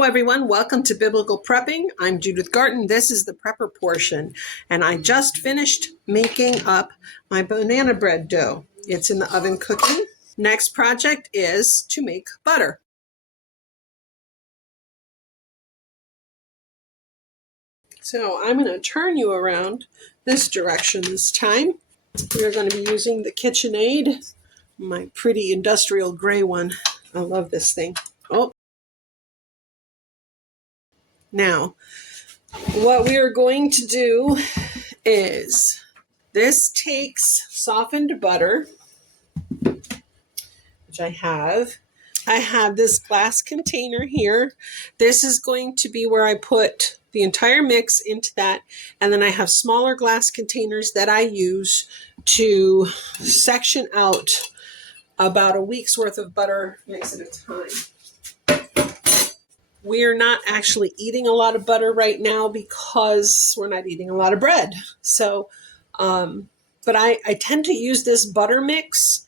Hello everyone, welcome to Biblical Prepping. I'm Judith Garten. This is the prepper portion, and I just finished making up my banana bread dough. It's in the oven cooking. Next project is to make butter. So I'm going to turn you around this direction this time. We're going to be using the KitchenAid, my pretty industrial gray one. I love this thing. Oh, now what we are going to do is this takes softened butter, which I have. I have this glass container here. This is going to be where I put the entire mix into that. And then I have smaller glass containers that I use to section out about a week's worth of butter mix at a time. We're not actually eating a lot of butter right now because we're not eating a lot of bread. So, but I tend to use this butter mix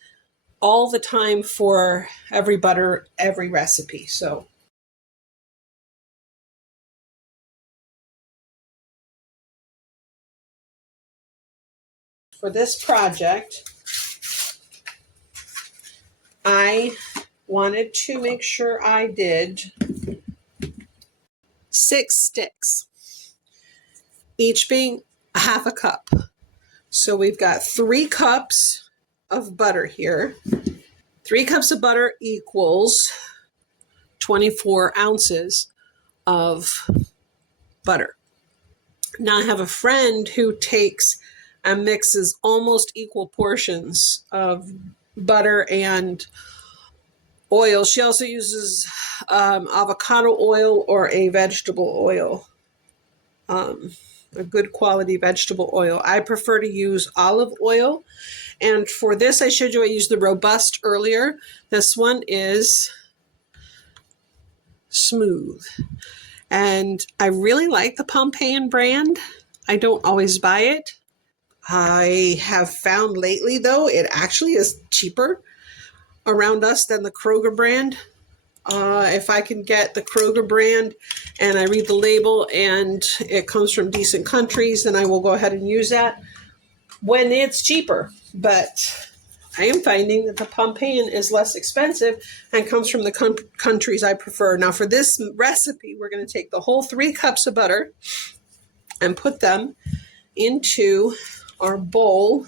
all the time for every butter, every recipe. So for this project, I wanted to make sure I did 6 sticks, each being a half a cup. So we've got 3 cups of butter here. 3 cups of butter equals 24 ounces of butter. Now I have a friend who takes and mixes almost equal portions of butter and oil. She also uses avocado oil or a vegetable oil, a good quality vegetable oil. I prefer to use olive oil. And for this, I showed you I used the Robust earlier. This one is smooth. And I really like the Pompeian brand. I don't always buy it. I have found lately, though, it actually is cheaper around us than the Kroger brand. If I can get the Kroger brand and I read the label and it comes from decent countries, then I will go ahead and use that when it's cheaper. But I am finding that the Pompeian is less expensive and comes from the countries I prefer. Now for this recipe, we're going to take the whole 3 cups of butter and put them into our bowl.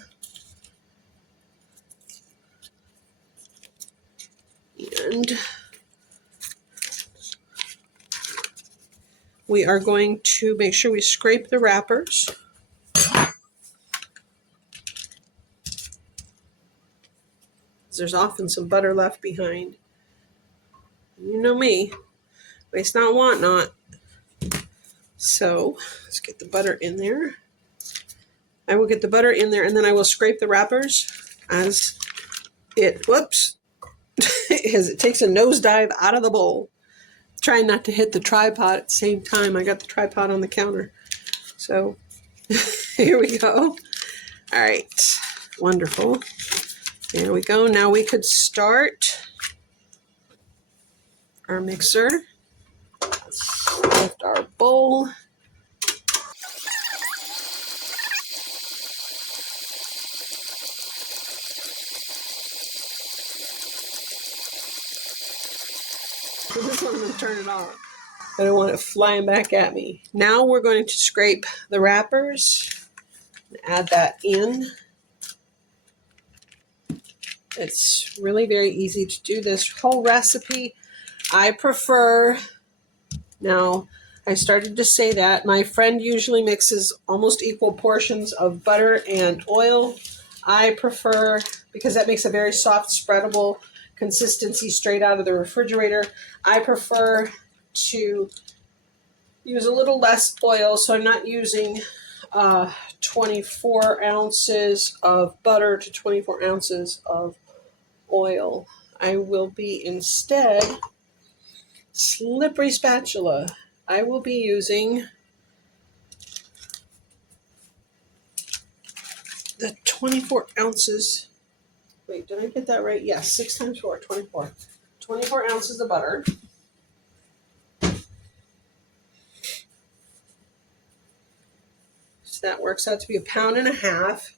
And we are going to make sure we scrape the wrappers. There's often some butter left behind. You know me, waste not, want not. So let's get the butter in there. I will get the butter in there and then I will scrape the wrappers as it, whoops, as it takes a nosedive out of the bowl. Trying not to hit the tripod at the same time. I got the tripod on the counter. So here we go. All right, wonderful. There we go. Now we could start our mixer. Let's lift our bowl. For this one, I'm going to turn it off. I don't want it flying back at me. Now we're going to scrape the wrappers. Add that in. It's really very easy to do this whole recipe. I prefer, now I started to say that, my friend usually mixes almost equal portions of butter and oil. I prefer, because that makes a very soft, spreadable consistency straight out of the refrigerator, I prefer to use a little less oil, so I'm not using 24 ounces of butter to 24 ounces of oil. I will be instead, slippery spatula, I will be using the 24 ounces. Wait, did I get that right? Yes, 6 times 4, 24. 24 ounces of butter. So that works out to be 1.5 pounds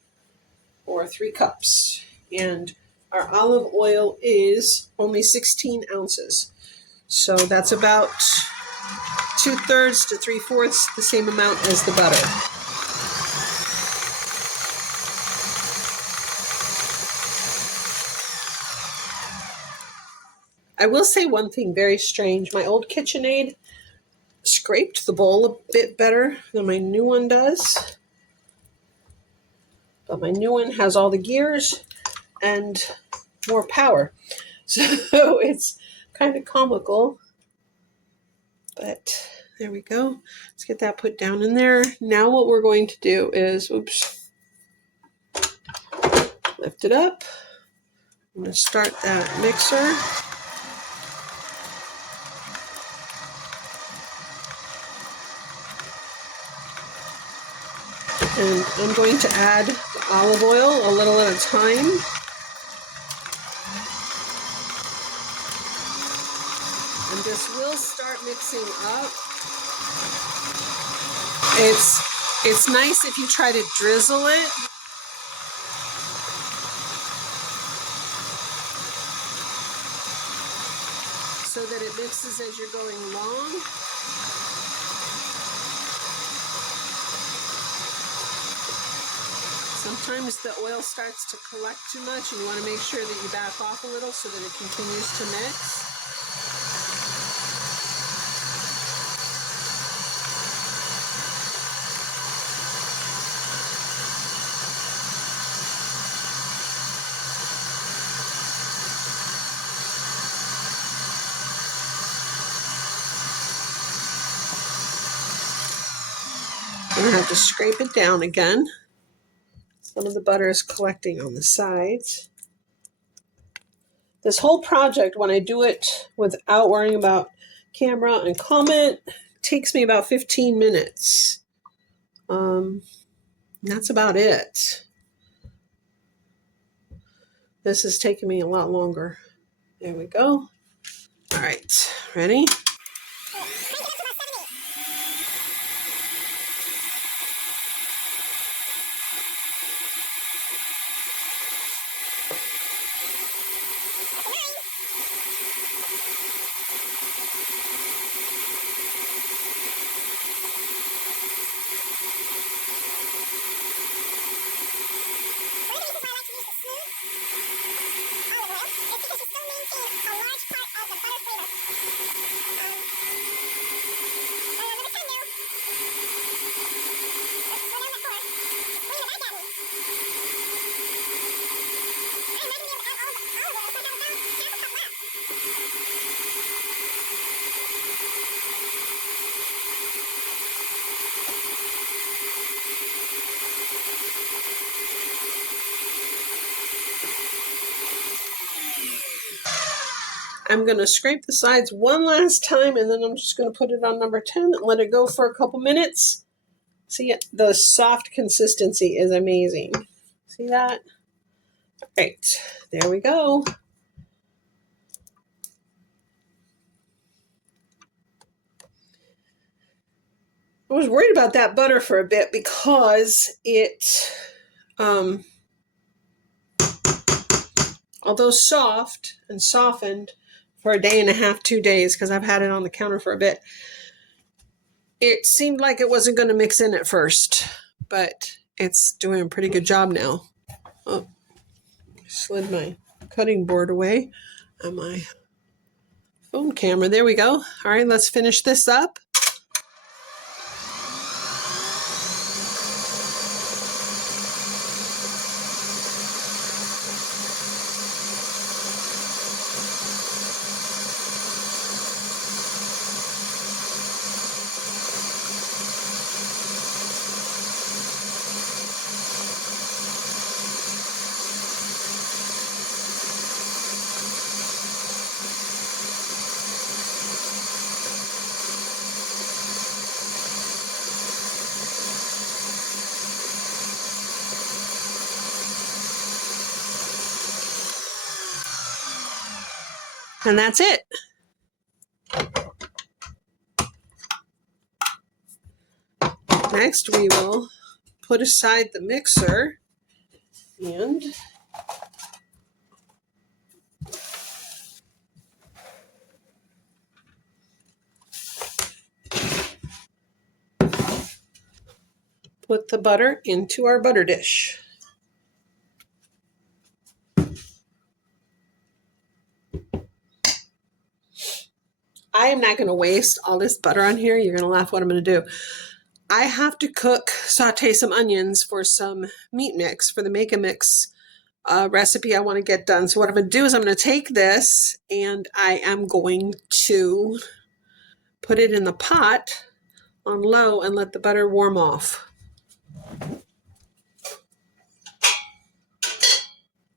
or 3 cups. And our olive oil is only 16 ounces. So that's about 2/3 to 3/4 the same amount as the butter. I will say one thing very strange. My old KitchenAid scraped the bowl a bit better than my new one does. But my new one has all the gears and more power. So it's kind of comical. But there we go. Let's get that put down in there. Now what we're going to do is, lift it up. I'm going to start that mixer. And I'm going to add the olive oil a little at a time. And this will start mixing up. It's nice if you try to drizzle it. So that it mixes as you're going along. Sometimes the oil starts to collect too much and you want to make sure that you back off a little so that it continues to mix. I'm going to have to scrape it down again. Some of the butter is collecting on the sides. This whole project, when I do it without worrying about camera and comment, takes me about 15 minutes. That's about it. This is taking me a lot longer. There we go. All right, ready? I'm going to scrape the sides one last time, and then I'm just going to put it on number 10 and let it go for a couple minutes. See, the soft consistency is amazing. See that? All right, there we go. I was worried about that butter for a bit because it, although soft and softened for a day and a half, 2 days, because I've had it on the counter for a bit, it seemed like it wasn't going to mix in at first, but it's doing a pretty good job now. Oh, slid my cutting board away on my phone camera. There we go. All right, let's finish this up. And that's it. Next, we will put aside the mixer and put the butter into our butter dish. I am not going to waste all this butter on here. You're going to laugh what I'm going to do. I have to saute some onions for some meat mix, for the make a mix recipe I want to get done. So what I'm going to do is I'm going to take this and I am going to put it in the pot on low and let the butter warm off.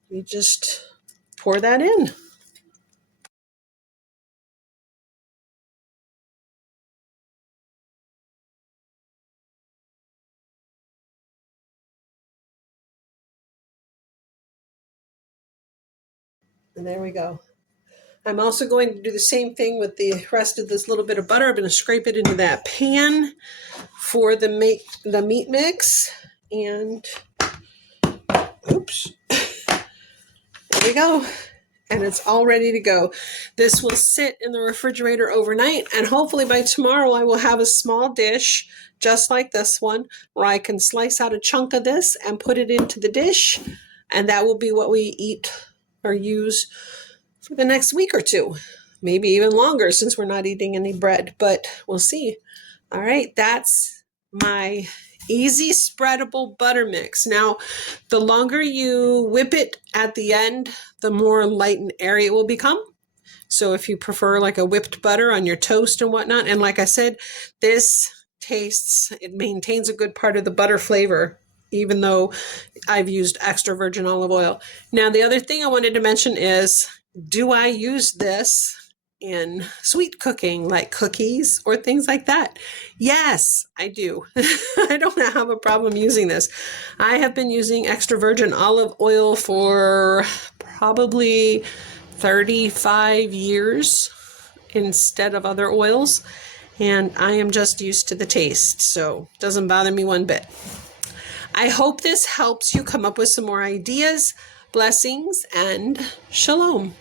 You just pour that in. And there we go. I'm also going to do the same thing with the rest of this little bit of butter. I'm going to scrape it into that pan for the meat mix. And, oops, there we go. And it's all ready to go. This will sit in the refrigerator overnight, and hopefully by tomorrow I will have a small dish just like this one where I can slice out a chunk of this and put it into the dish, and that will be what we eat or use for the next week or two, maybe even longer since we're not eating any bread, but we'll see. All right, that's my easy spreadable butter mix. Now, the longer you whip it at the end, the more light and airy it will become. So if you prefer like a whipped butter on your toast and whatnot, and like I said, this it maintains a good part of the butter flavor, even though I've used extra virgin olive oil. Now, the other thing I wanted to mention is, do I use this in sweet cooking, like cookies or things like that? Yes, I do. I don't have a problem using this. I have been using extra virgin olive oil for probably 35 years instead of other oils, and I am just used to the taste, so it doesn't bother me one bit. I hope this helps you come up with some more ideas. Blessings and shalom.